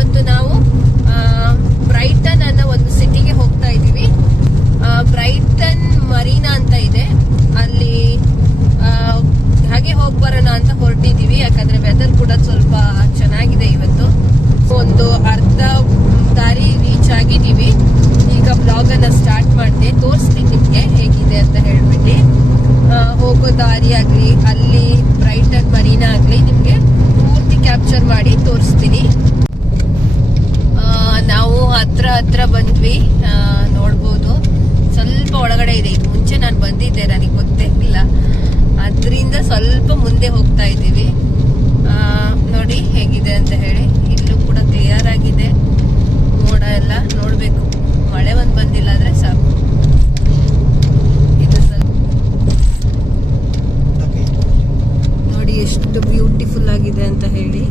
ಇವತ್ತು ನಾವು ಬ್ರೈಟನ್ ಅನ್ನೋ ಒಂದು ಸಿಟಿಗೆ ಹೋಗ್ತಾ ಇದೀವಿ. ಬ್ರೈಟನ್ ಮರೀನಾ ಅಂತ ಇದೆ, ಅಲ್ಲಿ ಹಾಗೆ ಹೋಗಿ ಬರೋಣ ಅಂತ ಹೊರಟಿದೀವಿ. ಯಾಕಂದ್ರೆ ವೆದರ್ ಕೂಡ ಸ್ವಲ್ಪ ಚೆನ್ನಾಗಿದೆ ಇವತ್ತು. ಒಂದು ಅರ್ಧ ದಾರಿ ರೀಚ್ ಆಗಿದೀವಿ. ಈಗ ಬ್ಲಾಗ್ ಅನ್ನ ಸ್ಟಾರ್ಟ್ ಮಾಡಿದೆ, ತೋರಿಸ್ತೀನಿ ನಿಮ್ಗೆ ಹೇಗಿದೆ ಅಂತ ಹೇಳ್ಬಿಟ್ಟು. ಹೋಗೋ ದಾರಿ ಆಗ್ಲಿ, ಅಲ್ಲಿ ಬ್ರೈಟನ್ ಮರೀನಾ ಆಗ್ಲಿ ನಿಮ್ಗೆ ಪೂರ್ತಿ ಕ್ಯಾಪ್ಚರ್ ಮಾಡಿ ತೋರಿಸ್ತೀನಿ. ನಾವು ಹತ್ರ ಬಂದ್ವಿ, ನೋಡ್ಬೋದು. ಸ್ವಲ್ಪ ಒಳಗಡೆ ಇದೆ, ಇದು ಮುಂಚೆ ನಾನು ಬಂದಿದ್ದೆ, ನನಗೆ ಗೊತ್ತೇ ಇಲ್ಲ. ಅದರಿಂದ ಸ್ವಲ್ಪ ಮುಂದೆ ಹೋಗ್ತಾ ಇದ್ದೀವಿ. ನೋಡಿ ಹೇಗಿದೆ ಅಂತ ಹೇಳಿ. ಇಲ್ಲೂ ಕೂಡ ಕ್ಲಿಯರ್ ಆಗಿದೆ, ಮೋಡ ಎಲ್ಲ ನೋಡ್ಬೇಕು. ಮಳೆ ಒಂದು ಬಂದಿಲ್ಲ ಆದ್ರೆ ಸಾಕು. ಇದು ಸ್ವಲ್ಪ ನೋಡಿ ಎಷ್ಟು ಬ್ಯೂಟಿಫುಲ್ ಆಗಿದೆ ಅಂತ ಹೇಳಿ.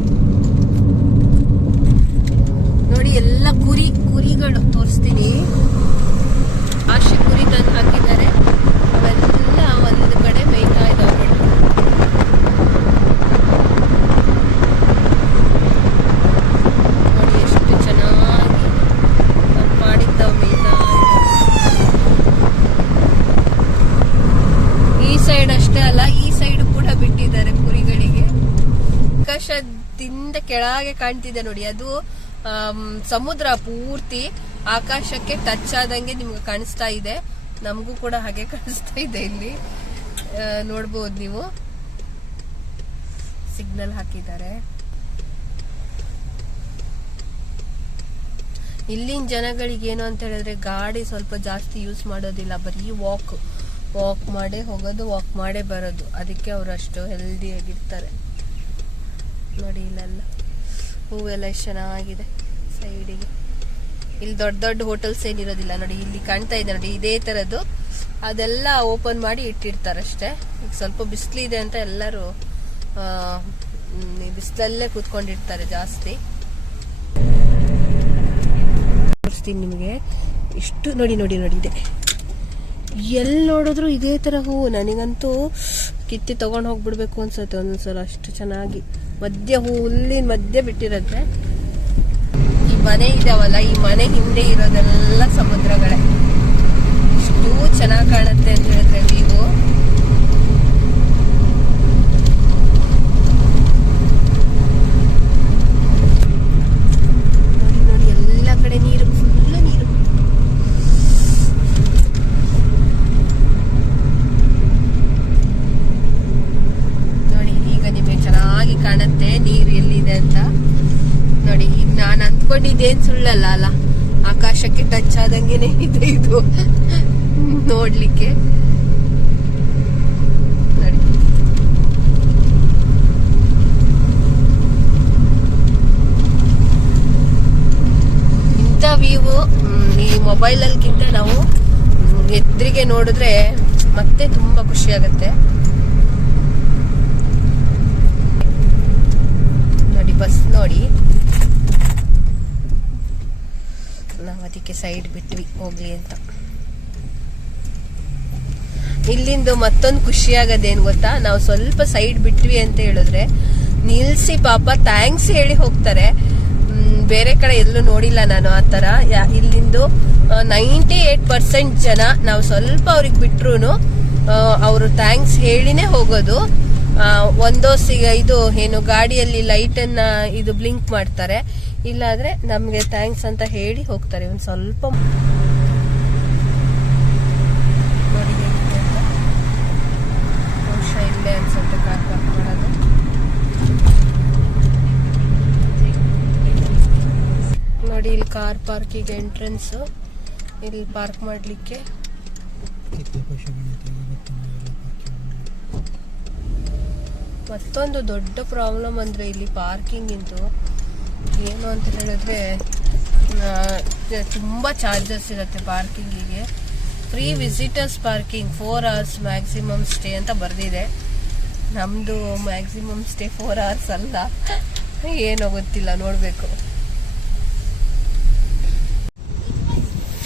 ನೋಡಿ ಎಲ್ಲ ಕುರಿಗಳು ತೋರಿಸ್ತೀನಿ. ಆಶೆ ಕುರಿ ತಂದು ಹಾಕಿದ್ದಾರೆ, ಅವೆಲ್ಲ ಒಂದು ಕಡೆ ಮೇಯ್ತಾ ಇದಾವೆ. ನೋಡಿ ಎಷ್ಟು ಚೆನ್ನಾಗಿ ಮಾಡಿದ್ದಾವೆ, ಮೇಯ್ತಾ ಈ ಸೈಡ್ ಅಷ್ಟೇ ಅಲ್ಲ, ಈ ಸೈಡ್ ಕೂಡ ಬಿಟ್ಟಿದ್ದಾರೆ ಕುರಿಗಳಿಗೆ. ಆಕಾಶದಿಂದ ಕೆಳಗೆ ಕಾಣ್ತಿದೆ ನೋಡಿ, ಅದು ಸಮುದ್ರ ಪೂರ್ತಿ ಆಕಾಶಕ್ಕೆ ಟಚ್ ಆದಂಗೆ ನಿಮ್ಗೆ ಕಾಣಿಸ್ತಾ ಇದೆ. ನಮಗೂ ಕೂಡ ಹಾಗೆ ಕಾಣಿಸ್ತಾ ಇದೆ. ಇಲ್ಲಿ ನೋಡ್ಬೋದು ನೀವು, ಸಿಗ್ನಲ್ ಹಾಕಿದ್ದಾರೆ. ಇಲ್ಲಿನ ಜನಗಳಿಗೆ ಏನು ಅಂತ ಹೇಳಿದ್ರೆ, ಗಾಡಿ ಸ್ವಲ್ಪ ಜಾಸ್ತಿ ಯೂಸ್ ಮಾಡೋದಿಲ್ಲ, ಬರೀ ವಾಕ್ ಮಾಡೇ ಹೋಗೋದು, ವಾಕ್ ಮಾಡೇ ಬರೋದು. ಅದಕ್ಕೆ ಅವರು ಅಷ್ಟು ಹೆಲ್ದಿ ಆಗಿರ್ತಾರೆ. ನೋಡಿ ಇಲ್ಲೆಲ್ಲ ಹೂವೆಲ್ಲ ಎಷ್ಟು ಚೆನ್ನಾಗಿದೆ ಸೈಡಿಗೆ. ಇಲ್ಲಿ ದೊಡ್ಡ ಹೋಟೆಲ್ಸ್ ಏನಿರೋದಿಲ್ಲ ನೋಡಿ, ಇಲ್ಲಿ ಕಾಣ್ತಾ ಇದೆ ನೋಡಿ, ಇದೇ ತರದ್ದು. ಅದೆಲ್ಲ ಓಪನ್ ಮಾಡಿ ಇಟ್ಟಿರ್ತಾರಷ್ಟೇ. ಈಗ ಸ್ವಲ್ಪ ಬಿಸಿಲಿದೆ ಅಂತ ಎಲ್ಲರೂ ಬಿಸಿಲಲ್ಲೇ ಕೂತ್ಕೊಂಡಿರ್ತಾರೆ ಜಾಸ್ತಿ. ತೋರಿಸ್ತೀನಿ ನಿಮಗೆ. ಇಷ್ಟು ನೋಡಿ ಇದೆ, ಎಲ್ಲಿ ನೋಡಿದ್ರು ಇದೇ ತರ ಹೂವು. ನನಗಂತೂ ಕಿತ್ತಿ ತಗೊಂಡು ಹೋಗ್ಬಿಡ್ಬೇಕು ಅನ್ಸುತ್ತೆ ಒಂದೊಂದ್ಸಲ, ಅಷ್ಟು ಚೆನ್ನಾಗಿ ಹುಲ್ಲಿನ ಮಧ್ಯೆ ಬಿಟ್ಟಿರತ್ತೆ. ಈ ಮನೆ ಇದಾವಲ್ಲ, ಈ ಮನೆ ಹಿಂದೆ ಇರೋದೆಲ್ಲ ಸಮುದ್ರಗಳೇ. ಎಷ್ಟು ಚೆನ್ನಾಗಿ ಕಾಣುತ್ತೆ ಅಂತ ಹೇಳಿದ್ರೆ ನೀವು. ನೋಡಿ ಎಲ್ಲ ಕಡೆ ನೀರು, ಫುಲ್ ನೀರು. ನೋಡಿ ಈಗ ನಿಮಗೆ ಚೆನ್ನಾಗಿ ಕಾಣುತ್ತೆ ನೀರು ಎಲ್ಲಿದೆ ಅಂತ. ನೋಡಿ ಈಗ ನಾನು ಅಂದ್ಕೊಂಡಿದ್ದೇನ್ ಸುಳ್ಳಲ್ಲ ಅಲ್ಲ, ಆಕಾಶಕ್ಕೆ ಟಚ್ ಆದಂಗೆನೆ ಇದೆ ಇದು ನೋಡ್ಲಿಕ್ಕೆ. ನೋಡಿ ಇಂಥ ವ್ಯೂ ಈ ಮೊಬೈಲ್ ಅಲ್ಲಿಗಿಂತ ನಾವು ಎದುರಿಗೆ ನೋಡಿದ್ರೆ ಮತ್ತೆ ತುಂಬಾ ಖುಷಿ ಆಗತ್ತೆ. ನೋಡಿ ಬಸ್ ನೋಡಿ, ನಾವು ಅದಕ್ಕೆ ಸೈಡ್ ಬಿಟ್ವಿ ಹೋಗ್ಲಿ ಅಂತ. ಇಲ್ಲಿಂದು ಮತ್ತೊಂದು ಖುಷಿ ಆಗೋದೇನು ಗೊತ್ತಾ, ನಾವು ಸ್ವಲ್ಪ ಸೈಡ್ ಬಿಟ್ವಿ ಅಂತ ಹೇಳಿದ್ರೆ ನಿಲ್ಸಿ ಪಾಪ ಥ್ಯಾಂಕ್ಸ್ ಹೇಳಿ ಹೋಗ್ತಾರೆ. ಬೇರೆ ಕಡೆ ಎಲ್ಲೂ ನೋಡಿಲ್ಲ ನಾನು ಆ ತರ. ಇಲ್ಲಿಂದು 98% ಜನ ನಾವು ಸ್ವಲ್ಪ ಅವ್ರಿಗೆ ಬಿಟ್ರು ಅವರು ಥ್ಯಾಂಕ್ಸ್ ಹೇಳಿನೇ ಹೋಗೋದು. ಇದು ಏನು ಗಾಡಿಯಲ್ಲಿ ಲೈಟ್ ಅನ್ನ ಇದು ಬ್ಲಿಂಕ್ ಮಾಡ್ತಾರೆ, ಇಲ್ಲಾದ್ರೆ ನಮ್ಗೆ ಥ್ಯಾಂಕ್ಸ್ ಅಂತ ಹೇಳಿ ಹೋಗ್ತಾರೆ. ಒಂದ್ ಸ್ವಲ್ಪ ನೋಡಿ ಇಲ್ಲೇ ಅನ್ಸುತ್ತೆ ಕಾರ್ ಪಾರ್ಕ್ ಮಾಡೋದು. ನೋಡಿ ಇಲ್ಲಿ ಕಾರ್ ಪಾರ್ಕಿಗೆ ಎಂಟ್ರೆನ್ಸ್, ಇಲ್ಲಿ ಪಾರ್ಕ್ ಮಾಡ್ಲಿಕ್ಕೆ. ಮತ್ತೊಂದು ದೊಡ್ಡ ಪ್ರಾಬ್ಲಮ್ ಅಂದ್ರೆ ಇಲ್ಲಿ ಪಾರ್ಕಿಂಗ್ ಇಂದು ಏನು ಅಂತ ಹೇಳಿದ್ರೆ, ತುಂಬಾ ಚಾರ್ಜಸ್ ಇರುತ್ತೆ ಪಾರ್ಕಿಂಗಿಗೆ. Free visitors parking 4 hours maximum stay ಅಂತ ಬರ್ದಿದೆ. ನಮ್ದು ಮ್ಯಾಕ್ಸಿಮಮ್ ಸ್ಟೇ 4 hours ಅಲ್ಲ, ಏನೋ ಗೊತ್ತಿಲ್ಲ, ನೋಡ್ಬೇಕು.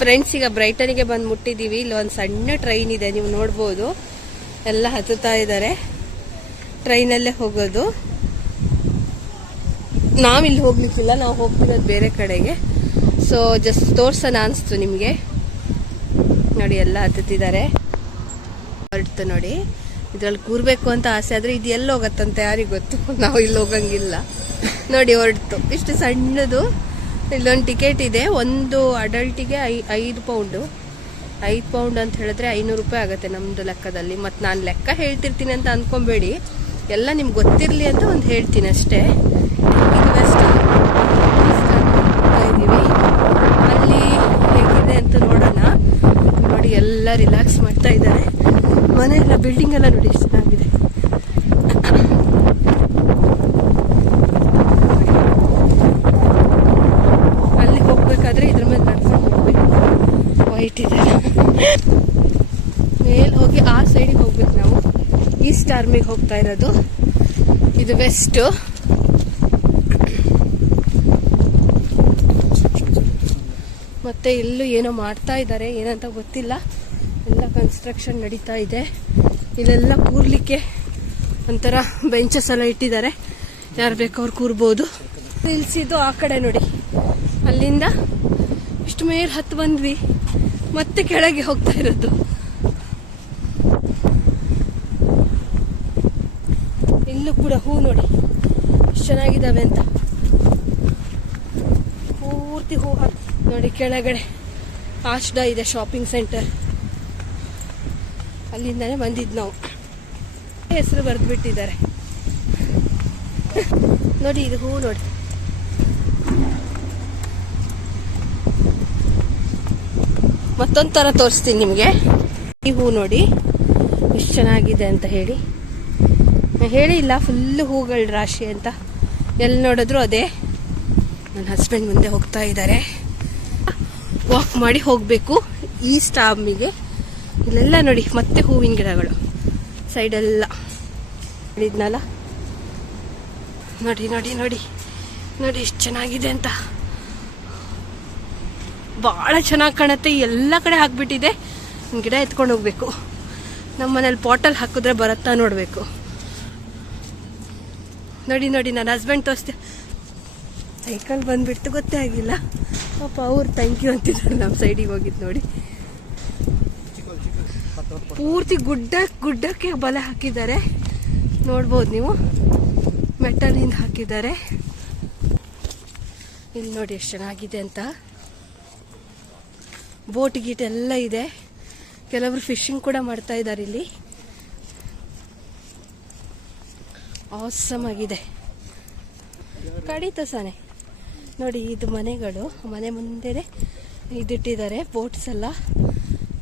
ಫ್ರೆಂಡ್ಸ್ ಈಗ ಬ್ರೈಟನ್ಗೆ ಬಂದು ಮುಟ್ಟಿದ್ದೀವಿ. ಇಲ್ಲಿ ಒಂದು ಸಣ್ಣ ಟ್ರೈನ್ ಇದೆ, ನೀವು ನೋಡ್ಬೋದು. ಎಲ್ಲ ಹತ್ತುತ್ತಾ ಇದ್ದಾರೆ, ಟ್ರೈನಲ್ಲೇ ಹೋಗೋದು. ನಾವಿಲ್ಲಿ ಹೋಗ್ಲಿಕ್ಕಿಲ್ಲ, ನಾವು ಹೋಗ್ತಿರೋದು ಬೇರೆ ಕಡೆಗೆ. ಸೊ ಜಸ್ಟ್ ತೋರ್ಸೋಣ ಅನಿಸ್ತು ನಿಮಗೆ. ನೋಡಿ ಎಲ್ಲ ಹತ್ತುತ್ತಿದ್ದಾರೆ. ಹೊರಡ್ತು ನೋಡಿ, ಇದ್ರಲ್ಲಿ ಕೂರ್ಬೇಕು ಅಂತ ಆಸೆ, ಆದರೆ ಇದು ಎಲ್ಲಿ ಹೋಗತ್ತಂತ ಯಾರಿಗೆ ಗೊತ್ತು. ನಾವು ಇಲ್ಲಿ ಹೋಗಂಗಿಲ್ಲ. ನೋಡಿ ಹೊರಡ್ತು, ಇಷ್ಟು ಸಣ್ಣದು. ಇಲ್ಲೊಂದು ಟಿಕೆಟ್ ಇದೆ, ಒಂದು ಅಡಲ್ಟಿಗೆ 5 ಪೌಂಡು. 5 ಪೌಂಡ್ ಅಂತ ಹೇಳಿದ್ರೆ 500 ರೂಪಾಯಿ ಆಗುತ್ತೆ ನಮ್ಮದು ಲೆಕ್ಕದಲ್ಲಿ. ಮತ್ತು ನಾನು ಲೆಕ್ಕ ಹೇಳ್ತಿರ್ತೀನಿ ಅಂತ ಅಂದ್ಕೊಬೇಡಿ, ಎಲ್ಲ ನಿಮ್ಗೆ ಗೊತ್ತಿರಲಿ ಅಂತ ಒಂದು ಹೇಳ್ತೀನಿ ಅಷ್ಟೇ. ಇದ್ದೀವಿ, ಅಲ್ಲಿ ಹೇಗಿದೆ ಅಂತ ನೋಡೋಣ. ನೋಡಿ ಎಲ್ಲ ರಿಲ್ಯಾಕ್ಸ್ ಮಾಡ್ತಾ ಇದ್ದಾರೆ. ಮನೆ ಎಲ್ಲ, ಬಿಲ್ಡಿಂಗ್ ಎಲ್ಲ ನೋಡಿ ಎಷ್ಟು ಚೆನ್ನಾಗಿದೆ. ಅಲ್ಲಿ ಹೋಗ್ಬೇಕಾದ್ರೆ ಇದ್ರ ಮೇಲೆ ನಡ್ಕೊಂಡು ಹೋಗ್ಬೇಕು. ವೈಟ್ ಇದೆ, ಮೇಲೆ ಹೋಗಿ ಆ ಸೈಡಿಗೆ ಹೋಗ್ಬೇಕು ನಾವು. ಈಸ್ಟ್ ಆರ್ಮಿಗೆ ಹೋಗ್ತಾ ಇರೋದು, ಇದು ವೆಸ್ಟ್. ಮತ್ತೆ ಇಲ್ಲೂ ಏನೋ ಮಾಡ್ತಾ ಇದ್ದಾರೆ, ಏನಂತ ಗೊತ್ತಿಲ್ಲ. ಎಲ್ಲ ಕನ್ಸ್ಟ್ರಕ್ಷನ್ ನಡೀತಾ ಇದೆ. ಇಲ್ಲೆಲ್ಲ ಕೂರ್ಲಿಕ್ಕೆ ಒಂಥರ ಬೆಂಚಸ್ ಎಲ್ಲ ಇಟ್ಟಿದ್ದಾರೆ, ಯಾರು ಬೇಕವ್ರು ಕೂರ್ಬೋದು. ನಿಲ್ಸಿದ್ದು ಆ ಕಡೆ ನೋಡಿ, ಅಲ್ಲಿಂದ ಇಷ್ಟು ಮೇಲೆ ಹತ್ತು ಬಂದ್ವಿ, ಮತ್ತೆ ಕೆಳಗೆ ಹೋಗ್ತಾ ಇರೋದು. ಇಲ್ಲೂ ಕೂಡ ಹೂ ನೋಡಿ ಎಷ್ಟು ಚೆನ್ನಾಗಿದ್ದಾವೆ ಅಂತ, ಪೂರ್ತಿ ಹೂ ನೋಡಿ. ಕೆಳಗಡೆ ಆಶ್ಡ ಇದೆ, ಶಾಪಿಂಗ್ ಸೆಂಟರ್. ಅಲ್ಲಿಂದಾನೆ ಬಂದಿದ್ದು ನಾವು. ಹೆಸರು ಬರೆದು ಬಿಟ್ಟಿದ್ದಾರೆ ನೋಡಿ. ಇದು ಹೂ ನೋಡಿ, ಮತ್ತೊಂದು ಥರ ತೋರಿಸ್ತೀನಿ ನಿಮಗೆ. ಈ ಹೂ ನೋಡಿ ಎಷ್ಟು ಚೆನ್ನಾಗಿದೆ ಅಂತ ಹೇಳಿ ಇಲ್ಲ, ಫುಲ್ಲು ಹೂಗಳ ರಾಶಿ ಅಂತ. ಎಲ್ಲಿ ನೋಡಿದ್ರು ಅದೇ. ನನ್ನ ಹಸ್ಬೆಂಡ್ ಮುಂದೆ ಹೋಗ್ತಾ ಇದ್ದಾರೆ. ವಾಕ್ ಮಾಡಿ ಹೋಗಬೇಕು ಈ ಸ್ಟಾಬ್ಮಿಗೆ. ಇಲ್ಲೆಲ್ಲ ನೋಡಿ ಮತ್ತೆ ಹೂವಿನ ಗಿಡಗಳು ಸೈಡೆಲ್ಲ ಹೇಳಿದ್ನಲ್ಲ. ನೋಡಿ ನೋಡಿ ನೋಡಿ ನೋಡಿ ಎಷ್ಟು ಚೆನ್ನಾಗಿದೆ ಅಂತ. ಭಾಳ ಚೆನ್ನಾಗಿ ಕಾಣುತ್ತೆ. ಎಲ್ಲ ಕಡೆ ಹಾಕ್ಬಿಟ್ಟಿದೆ. ಗಿಡ ಎತ್ಕೊಂಡು ಹೋಗ್ಬೇಕು. ನಮ್ಮ ಮನೇಲಿ ಪಾಟಲ್ಲಿ ಹಾಕಿದ್ರೆ ಬರುತ್ತಾ ನೋಡಬೇಕು. ನೋಡಿ ನೋಡಿ, ನನ್ನ ಹಸ್ಬೆಂಡ್ ತೋರಿಸ್ತೆ. ಸೈಕಲ್ ಬಂದ್ಬಿಟ್ಟು ಗೊತ್ತೇ ಆಗಿಲ್ಲ ಪಾಪ. ಅವ್ರು ಥ್ಯಾಂಕ್ ಯು ಅಂತಿದ್ದಾರೆ. ನಮ್ಮ ಸೈಡಿಗೆ ಹೋಗಿದ್ದು ನೋಡಿ. ಪೂರ್ತಿ ಗುಡ್ಡಕ್ಕೆ ಬಲೆ ಹಾಕಿದ್ದಾರೆ, ನೋಡ್ಬೋದು ನೀವು. ಮೆಟಲಿಂದ ಹಾಕಿದ್ದಾರೆ. ಇಲ್ಲಿ ನೋಡಿ ಎಷ್ಟು ಚೆನ್ನಾಗಿದೆ ಅಂತ. ಬೋಟ್ ಗೀಟ್ ಎಲ್ಲ ಇದೆ. ಕೆಲವರು ಫಿಶಿಂಗ್ ಕೂಡ ಮಾಡ್ತಾ ಇದ್ದಾರೆ ಇಲ್ಲಿ. ಆಸಮ್ ಆಗಿದೆ. ಕಡಿತ ಸಾನೆ ನೋಡಿ. ಇದು ಮನೆಗಳು, ಮನೆ ಮುಂದೆನೆ ಇದಿಟ್ಟಿದ್ದಾರೆ ಬೋಟ್ಸ್ ಎಲ್ಲ.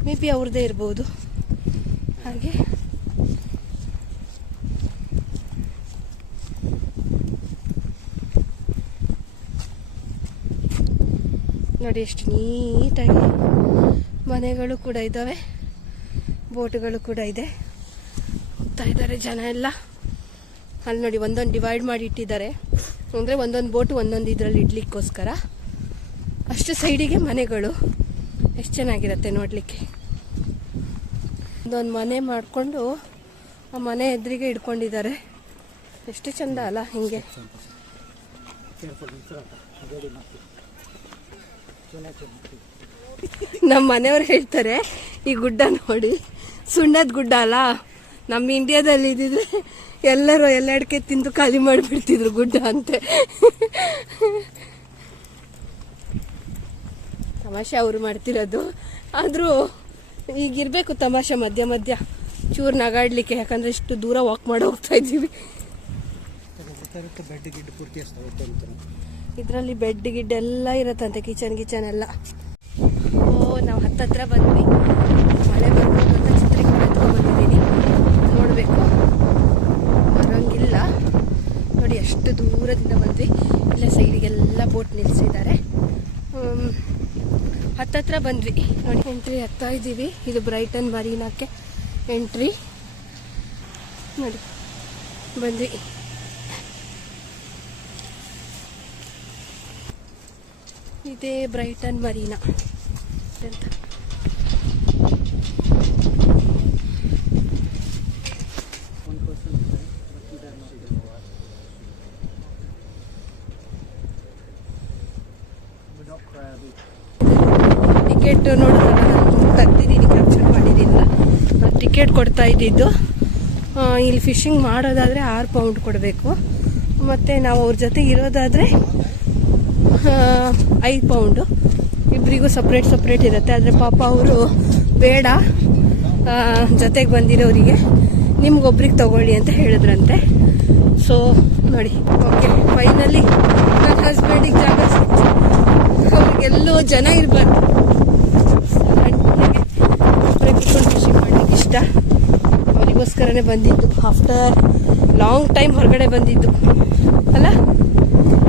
ಮೇ ಬಿ ಅವ್ರದ್ದೇ ಇರ್ಬೋದು. ಹಾಗೆ ನೋಡಿ ಎಷ್ಟು ನೀಟಾಗಿ ಮನೆಗಳು ಕೂಡ ಇದ್ದಾವೆ, ಬೋಟ್ಗಳು ಕೂಡ ಇದೆ. ಹೋಗ್ತಾ ಇದ್ದಾರೆ ಜನ ಎಲ್ಲ. ಅಲ್ಲಿ ನೋಡಿ ಒಂದೊಂದು ಡಿವೈಡ್ ಮಾಡಿ ಇಟ್ಟಿದ್ದಾರೆ, ಅಂದರೆ ಒಂದೊಂದು ಬೋಟು ಒಂದೊಂದು ಇದರಲ್ಲಿ ಇಡ್ಲಿಕ್ಕೋಸ್ಕರ. ಅಷ್ಟು ಸೈಡಿಗೆ ಮನೆಗಳು. ಎಷ್ಟು ಚೆನ್ನಾಗಿರುತ್ತೆ ನೋಡಲಿಕ್ಕೆ. ಒಂದೊಂದು ಮನೆ ಮಾಡಿಕೊಂಡು ಆ ಮನೆ ಎದುರಿಗೆ ಇಟ್ಕೊಂಡಿದ್ದಾರೆ. ಎಷ್ಟು ಚಂದ ಅಲ್ಲ ಹಿಂಗೆ. ನಮ್ಮ ಮನೆಯವ್ರು ಹೇಳ್ತಾರೆ ಈ ಗುಡ್ಡ ನೋಡಿ, ಸುಣ್ಣದ ಗುಡ್ಡ ಅಲ್ಲ. ನಮ್ಮ ಇಂಡಿಯಾದಲ್ಲಿ ಇದ್ದಿದ್ರೆ ಎಲ್ಲರೂ ಎಲ್ಲೆಡಕ್ಕೆ ತಿಂದು ಖಾಲಿ ಮಾಡಿಬಿಡ್ತಿದ್ರು ಗುಡ್ಡ ಅಂತೆ. ತಮಾಷೆ ಅವರು ಮಾಡ್ತಿರೋದು. ಆದರೂ ಈಗಿರಬೇಕು ತಮಾಷೆ ಮಧ್ಯ ಮಧ್ಯ ಚೂರು ನಗಾಡ್ಲಿಕ್ಕೆ. ಯಾಕಂದರೆ ಇಷ್ಟು ದೂರ ವಾಕ್ ಮಾಡಿ ಹೋಗ್ತಾ ಇದ್ದೀವಿ. ಇದರಲ್ಲಿ ಬೆಡ್ ಗಿಡ್ ಎಲ್ಲ ಇರತ್ತಂತೆ, ಕಿಚನ್ ಎಲ್ಲ. ನಾವು ಹತ್ತತ್ರ ಬಂದ್ವಿ. ಮಳೆ ಬರ್ಬೋದು ಅಂತ ಚಿತ್ರೀಕರಣ ಬಂದಿದ್ದೀನಿ. ನೋಡಬೇಕು, ಬರೋಂಗಿಲ್ಲ. ನೋಡಿ ಎಷ್ಟು ದೂರದಿಂದ ಬಂದ್ವಿ. ಇಲ್ಲ ಸೈಡಿಗೆಲ್ಲ ಬೋಟ್ ನಿಲ್ಲಿಸಿದ್ದಾರೆ. ಹತ್ತತ್ರ ಬಂದ್ವಿ ನೋಡಿ. ಎಂಟ್ರಿ ಆಗ್ತಾ ಇದ್ದೀವಿ. ಇದು ಬ್ರೈಟನ್ ಮರೀನಾಕ್ಕೆ ಎಂಟ್ರಿ ನೋಡಿ. ಬಂದ್ವಿ. ಇದೇ ಬ್ರೈಟನ್ ಮರೀನಾ ಅಂತ. ಟಿಕೆಟ್ ನೋಡಿದಾಗ ನಾನು ತೆಗ್ದಿದ್ದೀನಿ, ಕ್ಯಾಪ್ಚರ್ ಮಾಡಿದ್ದಿಲ್ಲ. ಟಿಕೆಟ್ ಕೊಡ್ತಾ ಇದ್ದಿದ್ದು ಇಲ್ಲಿ ಫಿಶಿಂಗ್ ಮಾಡೋದಾದರೆ 6 ಪೌಂಡ್ ಕೊಡಬೇಕು, ಮತ್ತು ನಾವು ಅವ್ರ ಜೊತೆ ಇರೋದಾದರೆ 5 ಪೌಂಡು. ಇಬ್ಬರಿಗೂ ಸಪ್ರೇಟ್ ಇರುತ್ತೆ. ಆದರೆ ಪಾಪ ಅವರು ಬೇಡ, ಜೊತೆಗೆ ಬಂದಿರೋರಿಗೆ ನಿಮ್ಗೊಬ್ರಿಗೆ ತಗೊಳ್ಳಿ ಅಂತ ಹೇಳಿದ್ರಂತೆ. ಸೊ ನೋಡಿ, ಓಕೆ, ಫೈನಲಿ ನನ್ನ ಹಸ್ಬೆಂಡಿಗೆ ಜಾಗ ಸಿಕ್ತು. ಅವ್ರಿಗೆಲ್ಲೋ ಜನ ಇರಬಾರ್ದು, ಒಬ್ಬರೇ ಕುತ್ಕೊಂಡು ಫಿಶಿಂಗ್ ಮಾಡಲಿಕ್ಕೆ ಇಷ್ಟ. ಅವರಿಗೋಸ್ಕರನೇ ಬಂದಿದ್ದು, ಆಫ್ಟರ್ ಲಾಂಗ್ ಟೈಮ್ ಹೊರಗಡೆ ಬಂದಿದ್ದು ಅಲ್ಲ,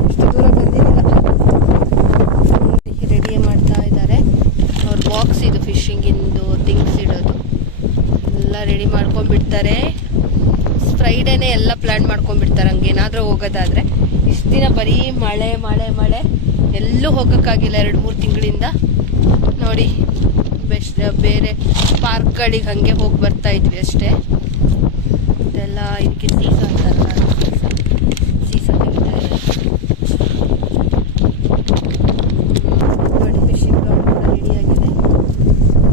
ಇಷ್ಟು ದೂರ ಬಂದಿರಲಿಲ್ಲ. ರೆಡಿ ಮಾಡ್ತಾ ಇದ್ದಾರೆ ಅವ್ರ ಬಾಕ್ಸ್, ಇದು ಫಿಶಿಂಗಿಂದು ಥಿಂಗ್ಸ್ ಇಡೋದು ಎಲ್ಲ ರೆಡಿ ಮಾಡ್ಕೊಂಡ್ಬಿಡ್ತಾರೆ. ಫ್ರೈಡೇನೆ ಎಲ್ಲ ಪ್ಲ್ಯಾನ್ ಮಾಡ್ಕೊಂಡ್ಬಿಡ್ತಾರೆ. ಹಂಗೇನಾದರೂ ಹೋಗೋದಾದರೆ ಇಷ್ಟು ದಿನ ಬರೀ ಮಳೆ ಮಳೆ ಮಳೆ, ಎಲ್ಲೂ ಹೋಗೋಕ್ಕಾಗಿಲ್ಲ 2-3 ತಿಂಗಳಿಂದ. ನೋಡಿ, ಬೇರೆ ಪಾರ್ಕ್ಗಳಿಗೆ ಹಾಗೆ ಹೋಗಿ ಬರ್ತಾ ಇದ್ವಿ ಅಷ್ಟೇ. ಇದೆಲ್ಲ ಇದಕ್ಕೆ ಸೀಸಾ ಅಂತಲ್ಲ, ಸೀಸಾ ತೆಗಿತಾ ಇದೆ. ನೋಡಿ, ಫಿಶಿಂಗ್ ಗ್ರೌಂಡ್ ಕೂಡ ರೆಡಿಯಾಗಿದೆ.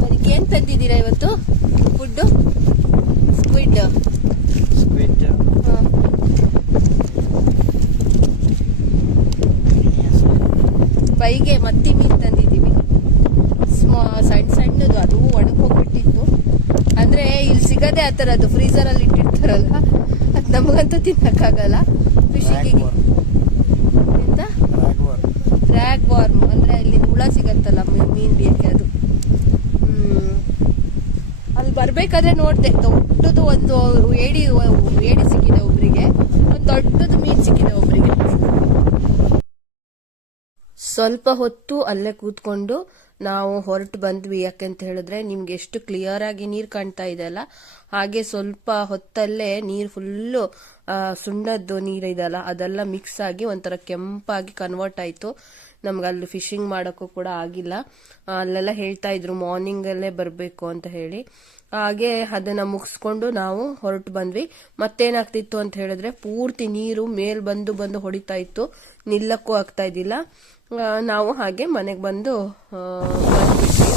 ಅದಕ್ಕೆ ಏನು ತಂದಿದ್ದೀರಾ ಇವತ್ತು ಫುಡ್ಡು? ಸ್ಕ್ವಿಡ್. ಬೈಗೆ ಮತ್ತಿ ಮೀನು ತಂದಿದ್ದೀವಿ, ಸಣ್ಣದು. ಅದು ಒಣಗೋಗ್ಬಿಟ್ಟಿತ್ತು. ಅಂದರೆ ಇಲ್ಲಿ ಸಿಗದೆ ಆ ಥರದ್ದು ಫ್ರೀಸರಲ್ಲಿ ಇಟ್ಟಿರ್ತಾರಲ್ಲ, ಅದು ನಮಗಂತೂ ತಿನ್ನಕ್ಕಾಗಲ್ಲ. ಫಿಶಿಂಗಿಗೆ ಎಂತ ರ್ಯಾಗ್ ವಾರ್ಮ್ ಅಂದರೆ ಇಲ್ಲಿ ಹುಳ ಸಿಗತ್ತಲ್ಲ ಮೀನು ಬೇಕೆ, ಅದು. ಅಲ್ಲಿ ಬರಬೇಕಾದ್ರೆ ನೋಡಿದೆ, ದೊಡ್ಡದು ಒಂದು ಏಡಿ ಸಿಕ್ಕಿದೆ ಒಬ್ಬರಿಗೆ, ಒಂದು ದೊಡ್ಡದು ಮೀನು ಸಿಕ್ಕಿದೆ ಒಬ್ಬರಿಗೆ. ಸ್ವಲ್ಪ ಹೊತ್ತು ಅಲ್ಲೇ ಕೂತ್ಕೊಂಡು ನಾವು ಹೊರಟು ಬಂದ್ವಿ. ಯಾಕೆಂತ ಹೇಳಿದ್ರೆ ನಿಮ್ಗೆ ಎಷ್ಟು ಕ್ಲಿಯರ್ ಆಗಿ ನೀರು ಕಾಣ್ತಾ ಇದೆ ಅಲ್ಲ, ಹಾಗೆ ಸ್ವಲ್ಪ ಹೊತ್ತಲ್ಲೇ ನೀರು ಫುಲ್ಲು ಸುಣ್ಣದ್ದು ನೀರು ಇದೆಲ್ಲ ಅದೆಲ್ಲ ಮಿಕ್ಸ್ ಆಗಿ ಒಂಥರ ಕೆಂಪಾಗಿ ಕನ್ವರ್ಟ್ ಆಯಿತು. ನಮ್ಗೆ ಅಲ್ಲಿ ಫಿಶಿಂಗ್ ಮಾಡೋಕ್ಕೂ ಕೂಡ ಆಗಿಲ್ಲ. ಅಲ್ಲೆಲ್ಲ ಹೇಳ್ತಾ ಇದ್ರು ಮಾರ್ನಿಂಗಲ್ಲೇ ಬರಬೇಕು ಅಂತ ಹೇಳಿ. ಹಾಗೆ ಅದನ್ನು ಮುಗಿಸ್ಕೊಂಡು ನಾವು ಹೊರಟು ಬಂದ್ವಿ. ಮತ್ತೇನಾಗ್ತಿತ್ತು ಅಂತ ಹೇಳಿದ್ರೆ ಪೂರ್ತಿ ನೀರು ಮೇಲ್ ಬಂದು ಹೊಡಿತಾ ಇತ್ತು, ನಿಲ್ಲಕ್ಕೂ ಆಗ್ತಾ ಇದ್ದಿಲ್ಲ. ನಾವು ಹಾಗೆ ಮನೆಗೆ ಬಂದ್ಬಿಟ್ವಿ.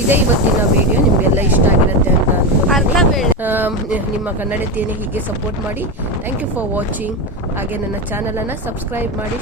ಇದೇ ಇವತ್ತಿನ ವಿಡಿಯೋ. ನಿಮಗೆಲ್ಲ ಇಷ್ಟ ಆಗಿರುತ್ತೆ ಅಂತ ಅನ್ಕೊಂಡು ನಿಮ್ಮ ಕನ್ನಡತಿಯನ್ನು ಹೀಗೆ ಸಪೋರ್ಟ್ ಮಾಡಿ. Thank you for watching. ಹಾಗೆ ನನ್ನ ಚಾನಲನ್ನು ಸಬ್ಸ್ಕ್ರೈಬ್ ಮಾಡಿ.